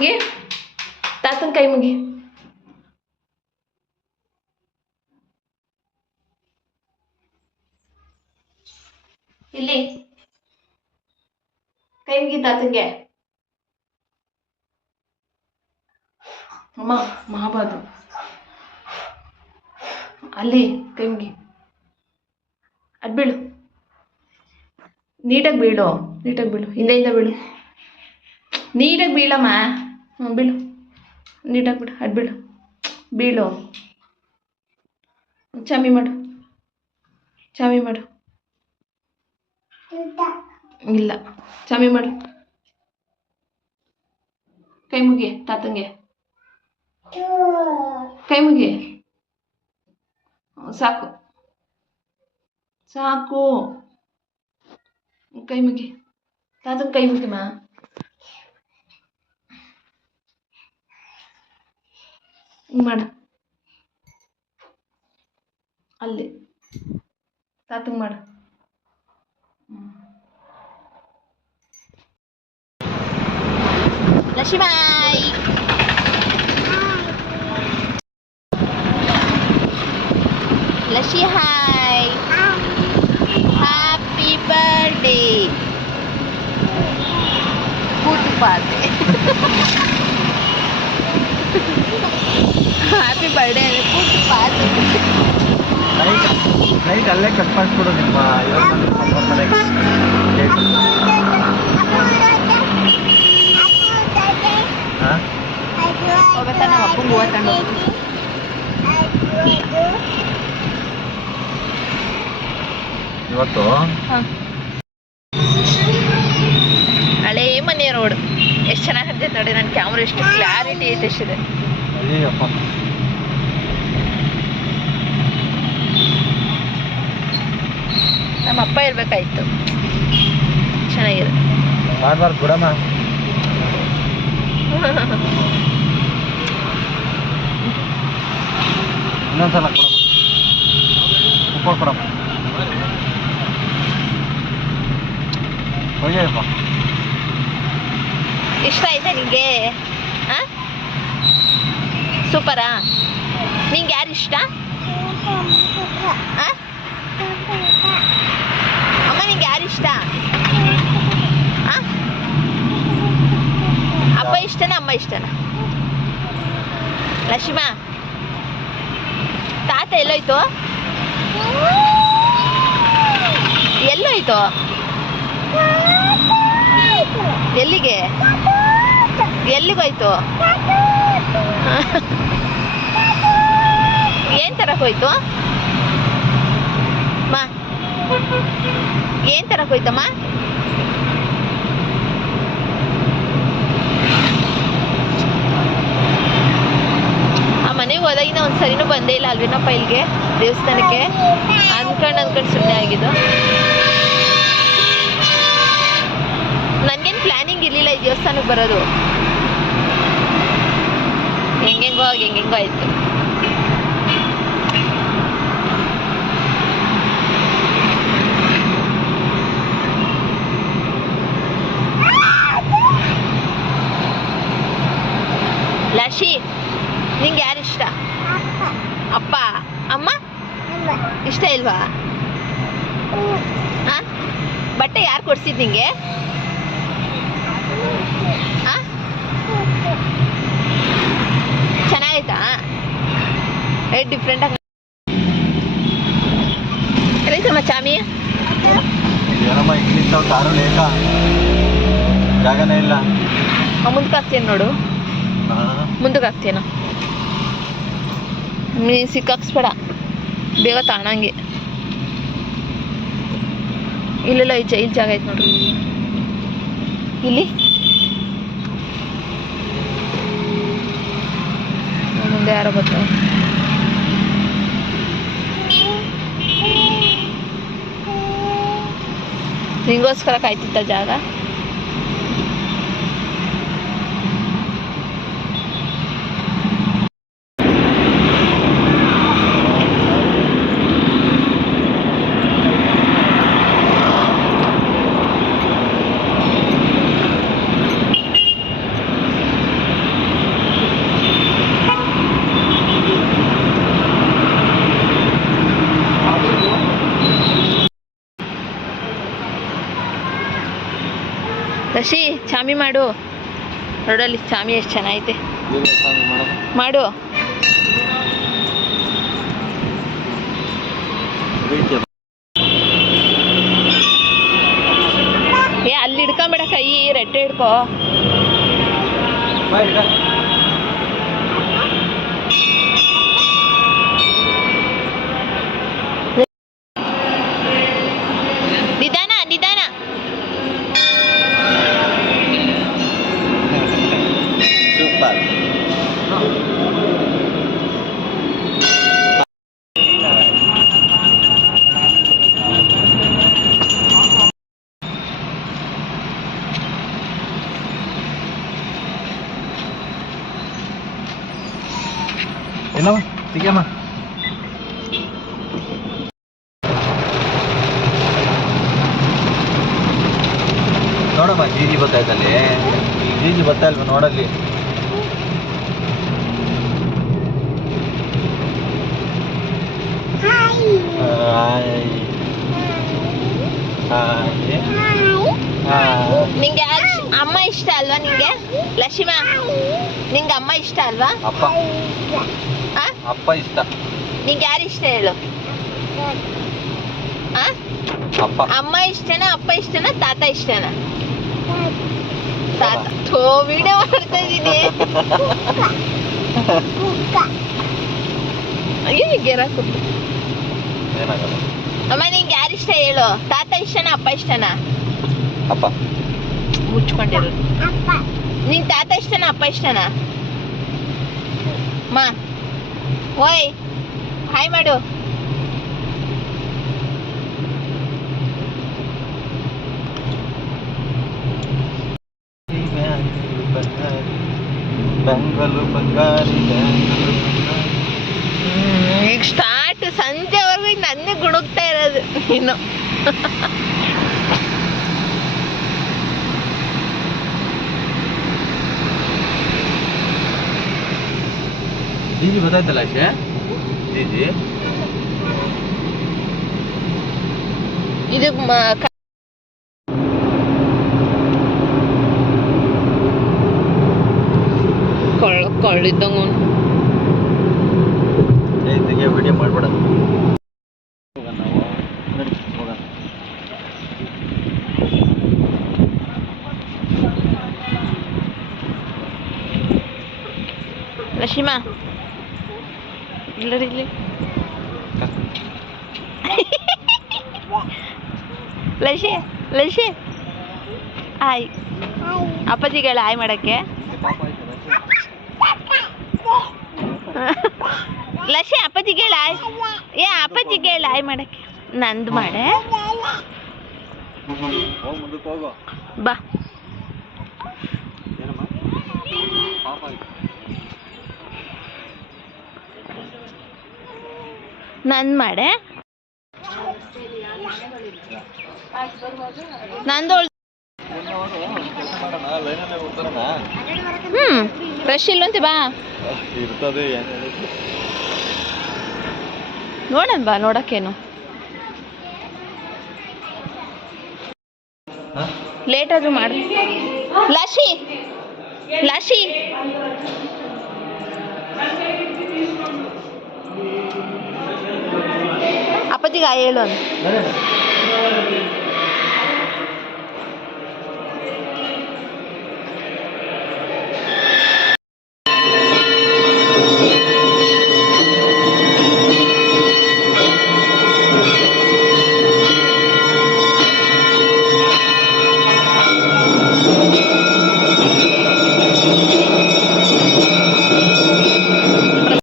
ಮುಗಿ? ತಾತನ ಕೈ ಮುಗಿ. ಇಲ್ಲಿ. ಕೈ ಮುಗಿ ತಾತಂಗೆ ಅಮ್ಮ, ಮಹಾಬಾದು. ಅಲ್ಲಿ, ಕೈ ಮುಗಿ. ಅದ್ ಬೀಳು. ನೀಟಾಗಿ ಬೀಳು. ನೀಟಾಗಿ ಬೀಳು. ಹಿಂದೆಯಿಂದ ಬೀಳು. ನೀಟಾಗಿ ಬೀಳಮ್ಮ. ಹ್ಞೂ ಬೀಳು. ನೀಟಾಗಿ ಬಿಡು ಅಡ್ ಬೀಳು ಬೀಳು. ಚಾಮಿ ಮಾಡು. ಚಾಮಿ ಮಾಡು. ಇಲ್ಲ. ಚಾಮಿ ಮಾಡು. ಕೈ ಮುಗಿ ತಾತಂಗೆ. ಕೈ ಮುಗಿ. ಸಾಕು. ಸಾಕು. ಕೈ ಮುಗಿ. ತಾತನ ಕೈ ಮುಗಿಮ್ಮ ಹಿಂಗ್ ಮಾಡು ಅಲ್ಲಿ. ತಾತಂಗ್ ಮಾಡ. ಲಕ್ಷ್ಮೀಬಾಯಿ. ಲಶಿ ಹಾಯ್. ಹ್ಯಾಪಿ ಬರ್ಡೇ ಕೂತು ಪಾತೆ ಹ್ಯಾಪಿ ಬರ್ಡೇ ಅಂದರೆ ಕೂತು ಪಾರ್ಟಿ. ನೈಟ್ ಅಲ್ಲೇ ಕಟ್ ಮಾಡಿಸ್ಬಿಡು ನಿಮ್ಮ ಮನೆಗೆ ಅಪ್ಪಂಗೆ ಹೂವು ಇವತ್ತು? ಹಳೇ ಮನೆ ರೋಡ್. ಎಷ್ಟು ಚೆನ್ನಾಗಿ ಕಾಣ್ತೈತೆ ನೋಡಿ ನನ್ನ ಕ್ಯಾಮ್ರಾ ಎಷ್ಟು ಕ್ಲಾರಿಟಿ ಐತೆ ಎಷ್ಟಿದೆ yapalım. ನಮ್ಮ ಅಪ್ಪ ಇರ್ಬೇಕಾಯ್ತು ಚೆನ್ನಾಗಿದೆ ಮಾಡ್ಬಾರ್ದು ಬಿಡಮ್ಮ ಇನ್ನೊಂದ್ಸಲ ಕೊಡಮ್ಮ ಉಪ್ಪು ಕೊಡಮ್ಮ ಒಯ್ಯಪ್ಪ ಇಷ್ಟ ಆಯ್ತಾ ಹಾಂ ಸೂಪರಾ ನಿಂಗೆ ಯಾರು ಇಷ್ಟ? ಅಮ್ಮ, ನಿಂಗೆ ಯಾರು ಇಷ್ಟ? ಅಪ್ಪ ಇಷ್ಟನಾ, ಅಮ್ಮ ಇಷ್ಟನಾ? ಲಕ್ಷ್ಮಾ, ತಾತ ಎಲ್ಲೋಯ್ತು? ಎಲ್ಲೋಯ್ತು? ಎಲ್ಲಿಗೆ? ಎಲ್ಲಿಗೋಯ್ತು? ಏನ್ ತರಕ್ ಹೋಯ್ತು? ಮಾ. ಏನ್ ತರಕ್ ಹೋಯ್ತಮ್ಮ ಆ ಮನೆಗೆ ಹೋದಾಗಿನ ಒಂದ್ ಸರಿನೂ ಬಂದೇ ಇಲ್ಲ ಅಲ್ವೇನಪ್ಪ ಇಲ್ಲಿಗೆ ದೇವಸ್ಥಾನಕ್ಕೆ? ಅನ್ಕೊಂಡು ಅನ್ಕೊಂಡು ಸುಮ್ಮನೆ ಆಗಿದ್ದು. ನನ್ಗೇನ್ ಪ್ಲಾನಿಂಗ್ ಇರ್ಲಿಲ್ಲ ಈ ದೇವಸ್ಥಾನಕ್ಕೆ ಬರೋದು. ಹೆಂಗೆಂಗೋ ಹೆಂಗೆಂಗೋ ಆಯ್ತು. ಲಶಿ, ನಿಂಗೆ ಇಷ್ಟ? ಅಪ್ಪ. ಅಮ್ಮ? ಇಷ್ಟ ಇಲ್ವಾ? ಹಾ ಬಟ್ಟೆ ಯಾರು ಕೊಡ್ಸಿದ್ ನಿಂಗೆ? ಆ? ಚೆನ್ನಾಗೈತಾ ಏ ಡಿಫ್ರೆಂಟ್ ಆಗಿ ಎಲ್ಲೈತಮ್ಮ ಚಾಮಿ? ಏನಮ್ಮ ಕಾರು ಜಾಗನೇ ಇಲ್ಲ. ಮುಂದಕ್ಕೆ ಹಾಕ್ತೀನಿ ನೋಡು? ಮುಂದಕ್ಕೆ ಹಾಕ್ತೀನ ನೀ ಸಿಕ್ಕಾಕ್ಸ್ಬೇಡ. ಬೇಗ ತಾಣಂಗೆ. ಇಲ್ಲೆಲ್ಲ ಈ ಜೈಲ್ ಜಾಗ ಐತೆ ನೋಡ್ರಿ. ಇಲ್ಲಿ? ಮುಂದೆ ಯಾರೋ ಬರ್ತಾರೆ ನಿಂಗೋಸ್ಕರ ಕಾಯ್ತಿತ್ತ ಜಾಗ ಚಾಮಿ ಮಾಡು. ರೋಡಲ್ಲಿ ಚಾಮಿ ಎಷ್ಟು ಚೆನ್ನಾಗೈತೆ. ಮಾಡು. ಏ ಅಲ್ಲಿ ಹಿಡ್ಕೊಂಬೇಡ ಕೈ ರೆಟ್ಟೆ ಹಿಡ್ಕೋ ಬಾ ಈಗ ನಿಧಾನ ನಿಧಾನ ಸೂಪರ್ ಏನಮ್ಮ ಸಿಗಮ್ಮ. ನೋಡಮ್ಮ ಜೀಜಿ ಗೊತ್ತಾಯ್ತಲ್ಲಿ ಜೀಜಿ ನೋಡಲ್ಲಿ. ಹಾಯ್ ಹಾಯ್ ಹಾಯ್ ನಿಂಗೆ ಅಮ್ಮ ಇಷ್ಟ ಅಲ್ವಾ ನಿಂಗೆ? ಲಕ್ಷ್ಮಾ ನಿಂಗೆ ಅಮ್ಮ ಇಷ್ಟ ಅಲ್ವಾ? ಅಪ್ಪ. ಅಪ್ಪ ಇಷ್ಟ. ನಿಂಗೆ ಯಾರು ಇಷ್ಟ ಹೇಳು? ಅಪ್ಪ. ಅಮ್ಮ ಇಷ್ಟನಾ ಅಪ್ಪ ಇಷ್ಟನಾ ತಾತ ಇಷ್ಟನಾ? ತಾತ. ಥೋ ವಿಡಿಯೋ ಮಾಡ್ತಾ ಇದ್ದೀನಿ ಗೆರ ಅಮ್ಮ ನಿಂಗೆ ಯಾರು ಇಷ್ಟ ಹೇಳು? ತಾತ ಇಷ್ಟನಾ ಅಪ್ಪ ಇಷ್ಟನಾ? ಅಪ್ಪ. ಮುಚ್ಕೊಂಡಿರು ನಿನ್ ತಾತ ಇಷ್ಟನಾ ಅಪ್ಪ ಇಷ್ಟನಾ? ಮಾ. ಓಯ್ ಹಾಯ್ ಮಾಡು ಈಗ ಸ್ಟಾರ್ಟ್ ಸಂಜೆವರೆಗೂ ನನ್ನೇ ಗುಣಗ್ತಾ ಇರೋದು ಇನ್ನು. ಜೀಜಿ ಗೊತ್ತಾಯ್ತಲ್ಲ ಅಷ್ಟೇ ಜೀಜಿ ಇದು ಮ- ಕ- ಕೊಳ್ಳ ಕೊಳ್ಳಿದ್ದಂಗ ಏ ತೆಗಿಯ ವಿಡಿಯೋ ಮಾಡ್ಬೇಡ ಹೋಗೋಣ ನಾವು ನಡಿ ಹೋಗೋಣ ಲಕ್ಷ್ಮಾ ಇಲ್ಲರಿ ಇಲ್ಲಿ ಲಶಿ ಲಶಿ ಆಯ್ ಅಪ್ಪಾಜಿಗಳ ಆಯ್ ಮಾಡಕ್ಕೆ. ಲಶಿ ಅಪ್ಪಾಜಿಗೆ ಆಯ್ ಏ ಅಪ್ಪಾಜಿಗೆ ಆಯ್ ಮಾಡಕ್ಕೆ. ನಂದು ಮಾಡೆ. ಬಾ. ನಂದು ಮಾಡೆ. ನಂದು ಹ್ಞೂ ರಶ್ ಇಲ್ವಂತೆ, ಬಾ. ನೋಡೋಣ ಬಾ, ನೋಡಕ್ಕೇನು. ಲೇಟ್ ಆದ್ರೂ ಮಾಡು. ಲಶಿ, ಲಾಶಿ. ಅಪ್ಪಾಜಿಗೆ ಆ ಹೇಳು ಅಂತ